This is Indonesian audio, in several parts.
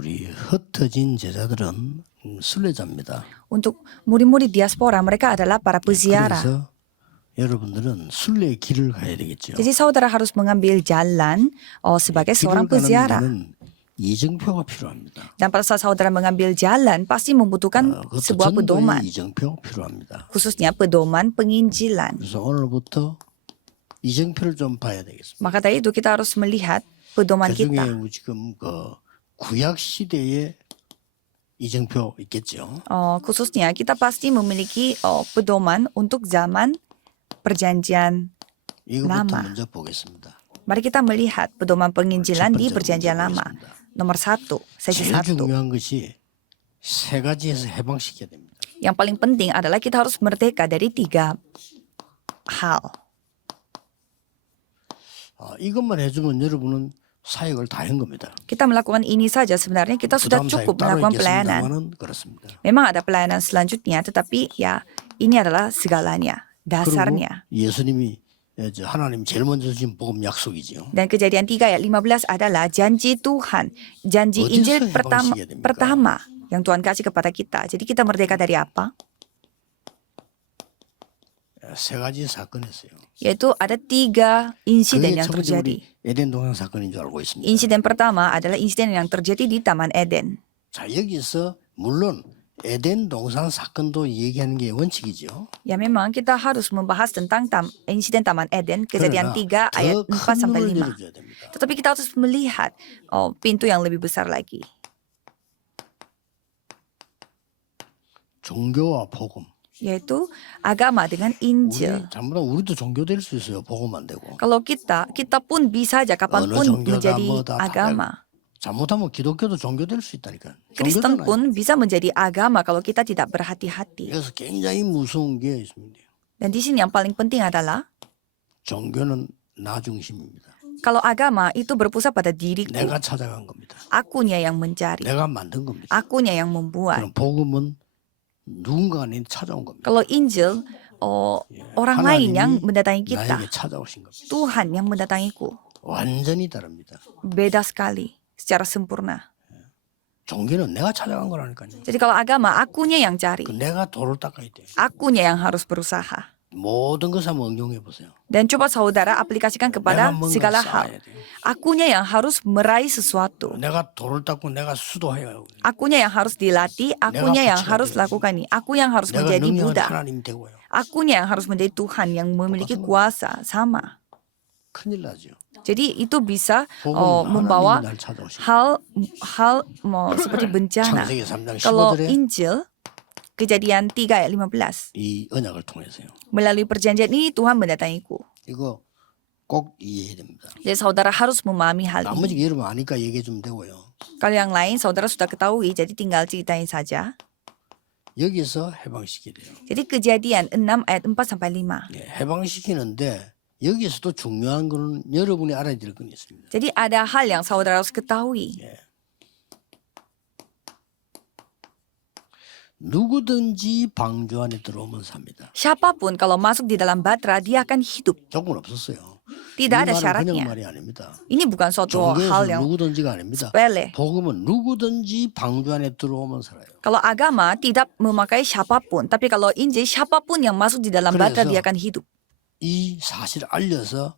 우리 흩어진 제자들은 순례자입니다. Untuk murid-murid diaspora, mereka adalah para peziarah. 그래서 여러분들은 순례의 길을 가야 되겠죠. Jadi saudara harus mengambil jalan sebagai seorang 길을 가는 peziarah. 데는 이정표가 필요합니다. Dan pada saat saudara mengambil jalan, pasti membutuhkan 그것도 sebuah 전도의 pedoman. 이정표가 필요합니다. Khususnya pedoman penginjilan. 그래서 오늘부터 이정표를 좀 봐야 되겠습니다. Maka dari itu kita harus melihat pedoman 그중에 kita. 지금 그 구약 시대의 이정표 있겠죠. Khususnya kita pasti memiliki pedoman untuk zaman perjanjian 이거부터 lama. 먼저 보겠습니다. Mari kita melihat pedoman penginjilan 첫 di 번째 perjanjian 먼저 lama. 보겠습니다. Nomor 1, sesi 제일 1. 중요한 것이 세 가지에서 해방시켜야 됩니다. Yang paling penting adalah kita harus merdeka dari 3 hal. 이것만 해주면 여러분은 사역을 다 한 겁니다. Kita melakukan ini saja sebenarnya kita sudah 그다음 cukup 사역 따로 melakukan pelayanan. 있겠습니다만은 그렇습니다. Memang ada pelayanan selanjutnya, tetapi ya ini adalah segalanya, 그리고 dasarnya. 예수님이 하나님 제일 먼저 주신 복음 약속이지요. Dan kejadian 3 ayat 15 adalah janji Tuhan, janji 어디서 Injil 해방시켜야 됩니까? pertama yang Tuhan kasih kepada kita. Jadi kita merdeka dari apa? 세 가지 사건이었어요. Yaitu ada 3 insiden 그게 yang 첫 번째 terjadi. 우리 에덴 동산 사건인 줄 알고 있습니다. Insiden pertama adalah insiden yang terjadi di Taman Eden. 자 여기서 물론 에덴 동산 사건도 얘기하는 게 원칙이죠. Ya memang kita harus membahas tentang insiden Taman Eden, kejadian 3 ayat 4 더큰 sampai 문을 5. 열어줘야 됩니다. Tetapi kita harus melihat pintu yang lebih besar lagi. 종교와 복음. Yaitu agama dengan Injil. 잘못하면 우리도 종교 될 수 있어요. 복음 안 되고. Kalau kita pun bisa aja kapanpun 종교가 menjadi 뭐 다 agama. 잘못하면 기독교도 종교 될 수 있다니까. Kristen 종교잖아요. pun bisa menjadi agama kalau kita tidak berhati-hati. 그래서 굉장히 무서운 게 있습니다. Dan di sini yang paling penting adalah 종교는 나 중심입니다. kalau agama itu berpusat pada diriku. 내가 찾아간 겁니다. Akunya yang mencari. 내가 만든 겁니다. Akunya yang membuat. 그럼 복음은 누군가 는 찾아온 겁니다. Kalau Injil, orang lain yang mendatangi kita. 나에게 찾아오신 겁니다. Tuhan yang mendatangiku. 완전히 다릅니다. Beda sekali, secara sempurna. 종교는 내가 찾아간 거라니까요. Jadi kalau agama, akunya yang cari. 내가 돌을 닦아야 돼. Akunya yang harus berusaha. 모든 것을 한번 응용해 보세요. Dan coba saudara aplikasikan kepada 내가 뭔가 segala 쌓아야 hal. 돼요. Akunya yang harus meraih sesuatu. 내가 돌을 닦고 내가 수도해야 하고 Akunya yang harus dilatih, akunya yang harus lakukan ini. Aku yang harus 내가 menjadi 능력한 Buddha. 하나님 되고요. Akunya yang harus menjadi Tuhan yang memiliki kuasa. Sama. 큰일 나죠. Jadi itu bisa 복음은 membawa 하나님이 날 찾아오신 hal seperti bencana. 창세기 3장 Kalau 15절에 Injil, kejadian 3 ayat 15. 이 언약을 통해서요. Melalui perjanjian ini Tuhan mendatangiku. 이거 꼭 이해해야 됩니다. Jadi saudara harus memahami hal 나머지 ini. 여러분 아니까 얘기해 주면 되고요. Kalau yang lain saudara sudah ketahui, jadi tinggal ceritain saja. 여기서 해방시켜야 돼요. Jadi kejadian 6 ayat 4 sampai 5. 예, 해방시키는데 여기서도 중요한 거는 여러분이 알아야 될 건 있습니다. Jadi ada hal yang saudara harus ketahui. 누구든지 방주 안에 들어오면 삽니다. Siapapun kalau masuk di dalam batra, dia akan hidup. 조건 없었어요. Tidak 이 ada 말은 그냥 syaratnya. 말이 아닙니다. Ini bukan suatu 종교에서 hal yang 누구든지가 아닙니다. sepele. 복음은 누구든지 방주 안에 들어오면 살아요. Kalau agama tidak memakai siapapun, tapi kalau Injil siapapun yang masuk di dalam batra 그래서 dia akan hidup. 이 사실을 알려서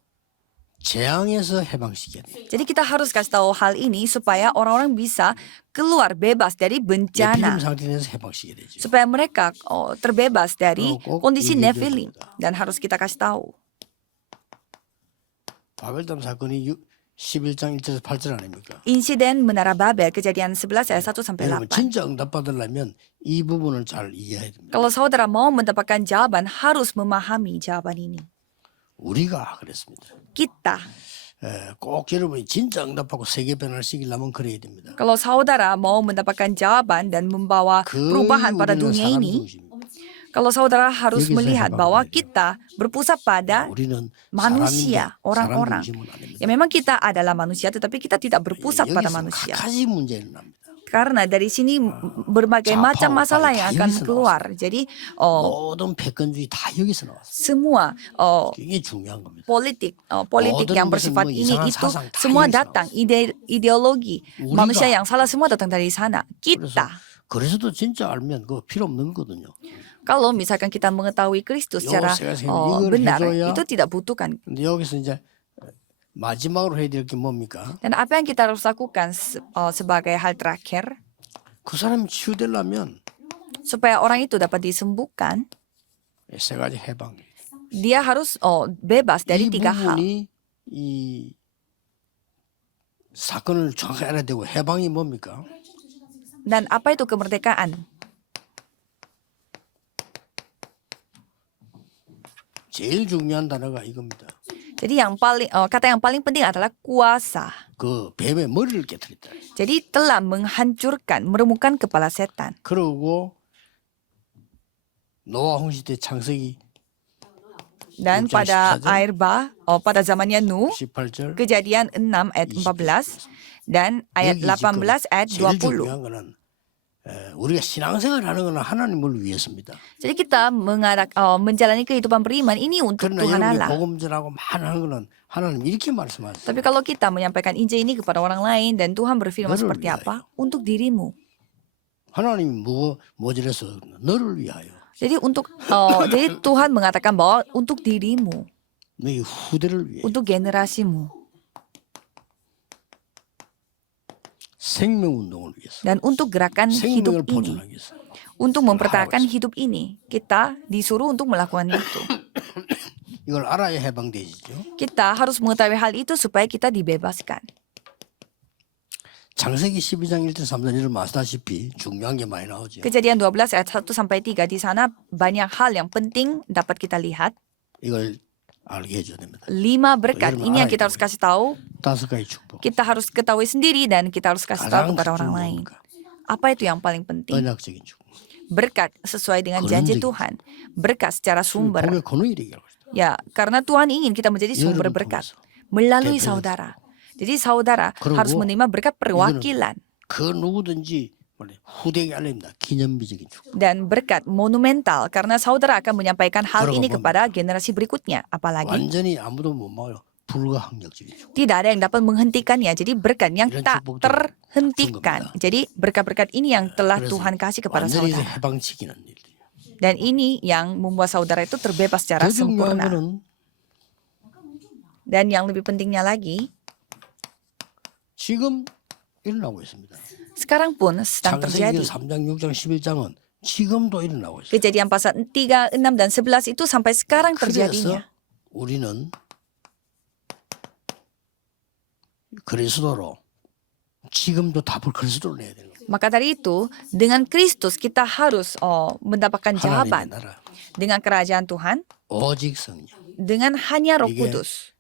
재앙에서 해방시켜야 돼요. Jadi kita harus kasih tahu hal ini supaya orang-orang bisa keluar bebas dari 네필림 bencana. 상태에서 해방시켜야 되죠. Supaya mereka terbebas dari 꼭 kondisi 얘기해줘야 Nephilim. 됩니다. Dan harus kita kasih tahu. 바벨탑 사건이 11장 1절에서 8절 아닙니까? Insiden Menara Babel, kejadian 11 ayat 1 sampai 여러분 8. 진짜 응답받으려면 이 부분을 잘 이해해야 됩니다. Kalau saudara mau mendapatkan jawaban, harus memahami jawaban ini. 우리가 그랬습니다. Kita, 꼭 여러분이 진짜 응답하고 세계 변화를 시키려면 그래야 됩니다. kalau saudara mau mendapatkan jawaban dan membawa perubahan pada 우리는 dunia 사람 ini, 중심입니다. kalau saudara harus 여기서 melihat bahwa 해방돼야 돼요. kita berpusat pada 우리는 manusia, 사람인데 orang-orang. 사람 중심은 아닙니다. Ya memang kita adalah manusia, tetapi kita tidak berpusat pada 여기서 manusia. 각가지 문제가 일어납니다. Karena dari sini berbagai 좌파, macam 우파 masalah 다 yang akan 여기서 keluar. Jadi 모든 패권주의 다 여기서 나왔어요. semua 이게 중요한 겁니다. politik 모든 yang 무슨 bersifat 뭐 ini 이상한 itu 사상 다 semua 여기서 datang ideologi 우리가- manusia yang salah semua datang dari sana. 그래서 Kita 그래서도 진짜 알면 그거 필요 없는 거거든요. kalau misalkan kita mengetahui Kristus secara 이걸 benar 해줘야- itu tidak butuhkan. 근데 여기서 이제 마지막으로 해야 될 게 뭡니까? Dan apa yang kita harus lakukan sebagai hal terakhir 그 사람이 치유되려면 supaya orang itu dapat disembuhkan, 세 가지 해방. dia harus bebas dari 이 3 hal. 부분이 이 사건을 정확히 알아야 되고 해방이 뭡니까? Dan apa itu kemerdekaan? 제일 중요한 단어가 이겁니다. Jadi yang paling kata yang paling penting adalah kuasa. 그 뱀의 머리를 깨뜨렸다. Jadi telah menghancurkan, meremukkan kepala setan. 그러고 노아 홍시 때 창세기 Dan 6장 pada 14절, air bah, pada zamannya Nuh, 18절 Kejadian 6 ayat 14 dan ayat 18 ayat 제일 20. 중요한 거는 우리가 신앙생활 하는 거는 하나님을 위해서입니다. Jadi kita menjalani kehidupan beriman ini untuk 그러나 Tuhan 여러분이 Allah. 복음전하고 하는 거는 하나님 이렇게 말씀하세요. Tapi kalau kita menyampaikan Injil ini kepada orang lain dan Tuhan berfirman 너를 seperti 위하여. apa? Untuk dirimu. 하나님 뭐지래서 너를 위하여 Jadi jadi Tuhan mengatakan bahwa untuk dirimu, 너희 후대를 위해 untuk generasimu 생명운동을 위해서 dan untuk gerakan 생명을 hidup ini. 보존하기 위해서 Untuk mempertahankan hidup ini, kita disuruh untuk melakukan itu. 이걸 알아야 해방되시죠. Kita harus mengetahui hal itu supaya kita dibebaskan. 창세기 12장 1절 3절을 아시다시피 중요한 게 많이 나오죠. Kejadian 12 ayat 1 sampai 3 di sana banyak hal yang penting dapat kita lihat. 이걸 알게 해줘야 됩니다. 5 berkat 여러분 ini yang 알아야 kita harus kasih tahu. 5가지 축복. Kita harus ketahui sendiri dan kita harus kasih tahu 가장 kepada orang 중요한 lain. 뭡니까? Apa itu yang paling penting? 언약적인 축복. Berkat sesuai dengan 그런 janji 적이 Tuhan. Berkat secara sumber. 복의 권능이 되게 하고 있어요. Ya, karena Tuhan ingin kita menjadi sumber 여러분 berkat 통해서. melalui 대표해서. saudara. Jadi saudara 그리고 harus menerima berkat perwakilan 그 누구든지 후대에게 알립니다. 기념비적인 축복. dan berkat monumental karena saudara akan menyampaikan hal 그러고 ini 뭡니까? kepada generasi berikutnya. Apalagi 완전히 아무도 못 막아요. 불가항력적인 축복. tidak ada yang dapat menghentikannya. Jadi berkat yang 이런 tak 축복도 terhentikan. 준 겁니다. Jadi berkat-berkat ini yang telah 그래서 Tuhan kasih kepada 완전히 saudara. 해방시키는 일이에요. Dan ini yang membuat saudara itu terbebas secara 더 중요한 sempurna. 거는 Dan yang lebih pentingnya lagi, 지금 일어나고 있습니다. sekarang pun sedang 창세기 terjadi. 3장, 6장, 11장은 지금도 일어나고 있어요. Kejadian pasal 3, 6, dan 11 itu sampai sekarang 그래서 terjadinya. 우리는 그리스도로 지금도 답을 그리스도로 내야 되는 거예요. Maka dari itu, dengan Kristus kita harus mendapatkan 하나님의 jawaban. 나라, Dengan kerajaan Tuhan, 오직 성령. dengan hanya Roh 이게 Kudus.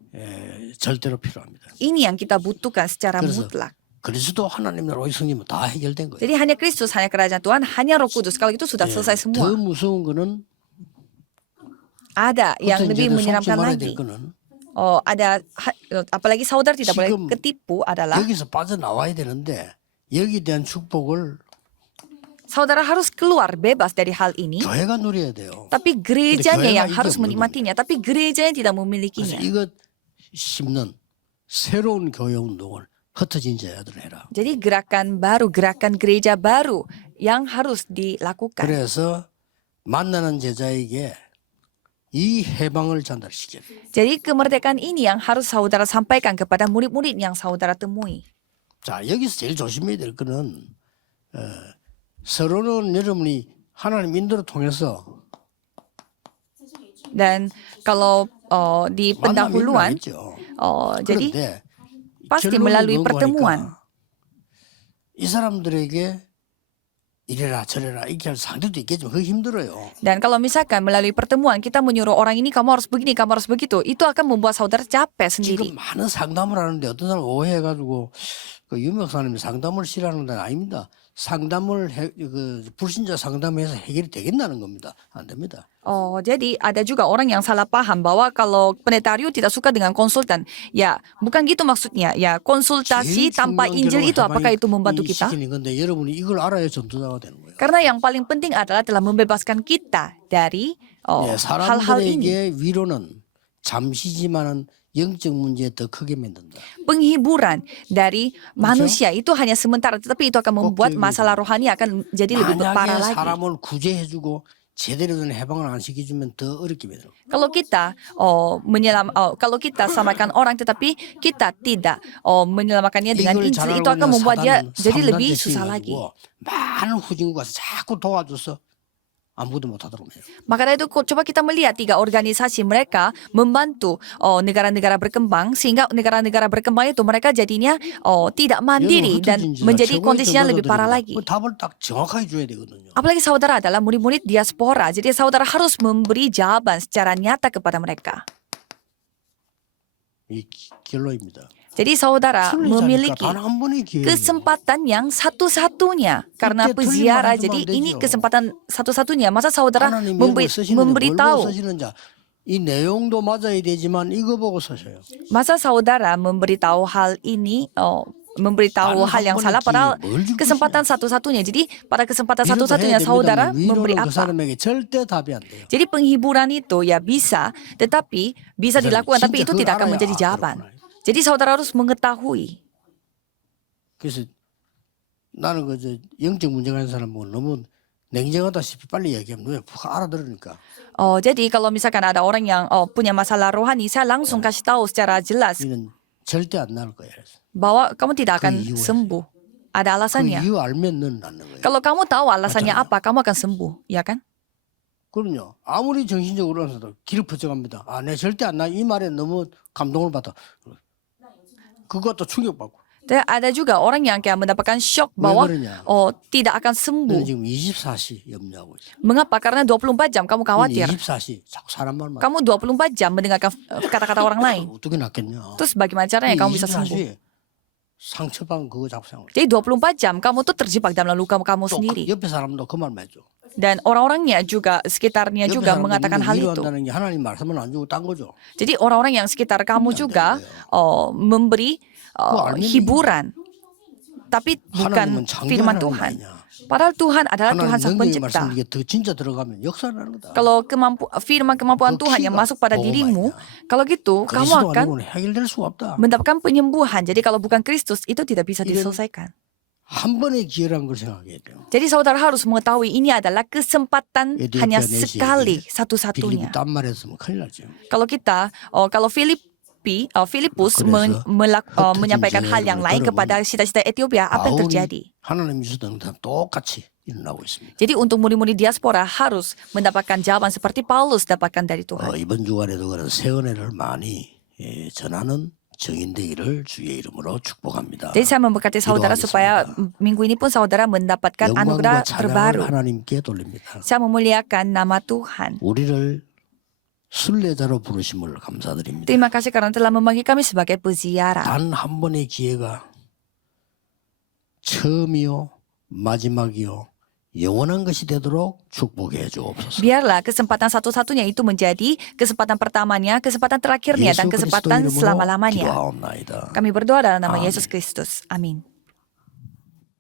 절대로 필요합니다. Ini yang kita butuhkan secara 그래서 mutlak. 그리스도 하나님 나라 오직 성령은 다 해결된 거예요. Jadi hanya Kristus, hanya kerajaan Tuhan, hanya Roh Kudus. Kalau itu sudah selesai 더 semua. 무서운 거는 Ada yang 어떤 lebih 이제 속지 menyeramkan 말아야 lagi. 될 거는 Apalagi saudara tidak boleh 지금 ketipu adalah 여기서 빠져나와야 되는데 여기에 대한 축복을 saudara harus keluar bebas dari hal ini. 교회가 누려야 돼요. Tapi gerejanya 교회가 yang 이게 harus 없는 menikmatinya. Tapi gerejanya tidak 그래서 memilikinya. 이것 심는 새로운 교회 운동을 흩어진 자들 해라. Jadi gerakan baru, gerakan gereja baru yang harus dilakukan. 그래서 만나는 제자에게 이 해방을 전달시켜야 돼요. Jadi kemerdekaan ini yang harus saudara sampaikan kepada murid-murid yang saudara temui. 자, 여기서 제일 조심해야 될 거는 서로는 여러분이 하나님 인도를 통해서 Dan kalau di pendahuluan, 만남이 jadi 그런데 pasti 결론은 melalui 뭐고 pertemuan. 하니까 이 사람들에게 이래라 저래라 이렇게 할 상대도 있겠지만 그게 힘들어요. Dan kalau misalkan melalui pertemuan kita menyuruh orang ini kamu harus begini, kamu harus begitu, itu akan membuat saudara capek sendiri. 지금 많은 상담을 하는데 어떤 사람 오해해가지고 그 유목사님이 상담을 싫어하는 데는 아닙니다. 상담을 불신자 상담해서 해결이 되겠다는 겁니다. 안 됩니다. Oh, jadi ada juga orang yang salah paham bahwa kalau penetario tidak suka dengan konsultan. Ya, bukan gitu maksudnya. Ya, konsultasi 제일 tanpa 중요한 Injil 결론을 itu apakah itu membantu 해방이 kita? 시키는 건데 여러분이 이걸 알아야 전도자가 되는 거예요. Karena yang paling penting adalah telah membebaskan kita dari 예, hal-hal ini. 사람들에게 위로는 잠시지만은 영적 문제에 더 크게 만든다. Penghiburan dari manusia itu hanya sementara, tetapi itu akan membuat masalah rohani akan jadi lebih parah 만약에 lagi. 사람을 구제해주고 제대로 된 해방을 안 시켜주면 더 어렵게 되는 거예요. Kalau kita kalau kita selamatkan orang tetapi kita tidak menyelamatkannya dengan 이걸 Injil, itu 잘하고 akan 있는 membuat dia 사단은 jadi lebih 삼단체 susah lagi. 시켜가지고 많은 후진국 가서 자꾸 도와줘서 아무도 못하도록 해요. Maka dari itu coba kita melihat 3 organisasi mereka membantu negara-negara berkembang sehingga negara-negara berkembang itu mereka jadinya tidak mandiri dan menjadi kondisinya lebih parah lagi. 답을 딱 정확하게 줘야 되거든요. Apalagi saudara adalah murid-murid diaspora, jadi saudara harus memberi jawaban secara nyata kepada mereka. 이 결론입니다. Jadi saudara memiliki 단한 번의 기회예요. kesempatan yang satu-satunya karena 이때 peziarah. 틀린 말 해도 Jadi 안 ini 되죠. kesempatan satu-satunya. Masa saudara 하나님 이걸 쓰시는데 뭘로 memberitahu? 쓰시는지 이 내용도 맞아야 되지만 이거 보고 쓰셔요. Masa saudara memberitahu hal ini, memberitahu hal yang salah padahal kesempatan satu-satunya. Jadi pada kesempatan 위로도 satu-satunya 해야 saudara 됩니다만 memberi 위로는 그 apa? 사람에게 절대 답이 안 돼요. Jadi penghiburan itu ya bisa, tetapi bisa Jadi, dilakukan, tapi 진짜 itu 그걸 tidak akan 알아야 menjadi jawaban. 그렇구나. Jadi saudara harus mengetahui. 그래서 나는 그저 영적 문제가 있는 사람은 너무 냉정하다시피 빨리 얘기하면 왜 알아들으니까. Jadi kalau misalkan ada orang yang punya masalah rohani, saya langsung kasih tahu secara jelas 이는 절대 안 나을 거야. bahwa kamu tidak akan 이유가 sembuh. Ada 그 alasannya. 이유 알면 넌 낫는 거예요. Kalau kamu tahu alasannya apa, kamu akan sembuh, ya kan? 그럼요. 아무리 정신적으로 하서도 길을 퍼져갑니다. 아, 내 절대 안 나. 이 말에 너무 감동을 받아. 그것도 충격받고. Dan ada juga orang yang kayak mendapatkan shock 왜 bahwa 그러냐? tidak akan sembuh. 너는 지금 24시 염려하고 있어. Mengapa? Karena 24 jam kamu khawatir. 24시 자꾸 사람 말만. Kamu 24 jam mendengarkan kata-kata orang lain. 어떻게 낫겠냐? Terus bagaimana caranya kamu bisa sembuh? 24시 상처받은 그거 자꾸 생각해. Jadi 24 jam kamu tuh terjebak dalam luka kamu 또 sendiri. 옆에 사람도 그 말만 해줘. Dan orang-orangnya juga, sekitarnya 옆에 juga 사람도 mengatakan 너를 hal itu. 위로한다는 게 하나님 말씀은 안 주고 딴 거죠. Jadi orang-orang yang sekitar kamu juga memberi 알면 hiburan. Tapi 하나님은 bukan 창조하는 firman 하나님 Tuhan. 아니냐. Padahal Tuhan adalah Tuhan 하나님 sang 능력의 pencipta. 말씀 이게 더 진짜 들어가면 역사를 하는 거다. Kalau firman kemampuan 그 Tuhan yang 키가 masuk pada 보호막이야. dirimu, kalau gitu kamu 그리스도 akan 아니고는 해결될 수가 없다. mendapatkan penyembuhan. Jadi kalau bukan Kristus itu tidak bisa 이런- diselesaikan. 한 번의 기회라는 걸 생각해야 돼요. Jadi saudara harus mengetahui ini adalah kesempatan Ethiopia hanya nation sekali, 빌리고 satu-satunya. 딴 말했으면 큰일 나죠. Kalau kita, kalau Filipus 그래서 menyampaikan hal yang lain 여러분, kepada cita-cita Ethiopia, apa yang terjadi? 하나님 주시던 다 똑같이 일어나고 있습니다. Jadi untuk murid-murid diaspora harus mendapatkan jawaban seperti Paulus dapatkan dari Tuhan. 이번 주간에도 그런 새 은혜를 많이 전하는 정인되기를 주의 이름으로 축복합니다. Jadi saya memberkati saudara supaya minggu ini pun saudara mendapatkan 영광과 anugerah 찬양을 terbaru. 하나님께 돌립니다. Saya memuliakan nama Tuhan. 우리를 순례자로 부르심을 감사드립니다. Terima kasih karena telah memanggil kami sebagai peziarah. 단 한 번의 기회가 처음이요 마지막이요 영원한 것이 되도록 축복해 주옵소서. Biarlah kesempatan satu-satunya itu menjadi kesempatan pertamanya, kesempatan terakhirnya, dan 예수 그리스도 kesempatan 이름으로 selama-lamanya. 기도하옵나이다. Kami berdoa dalam nama Amin. Yesus Kristus. Amin.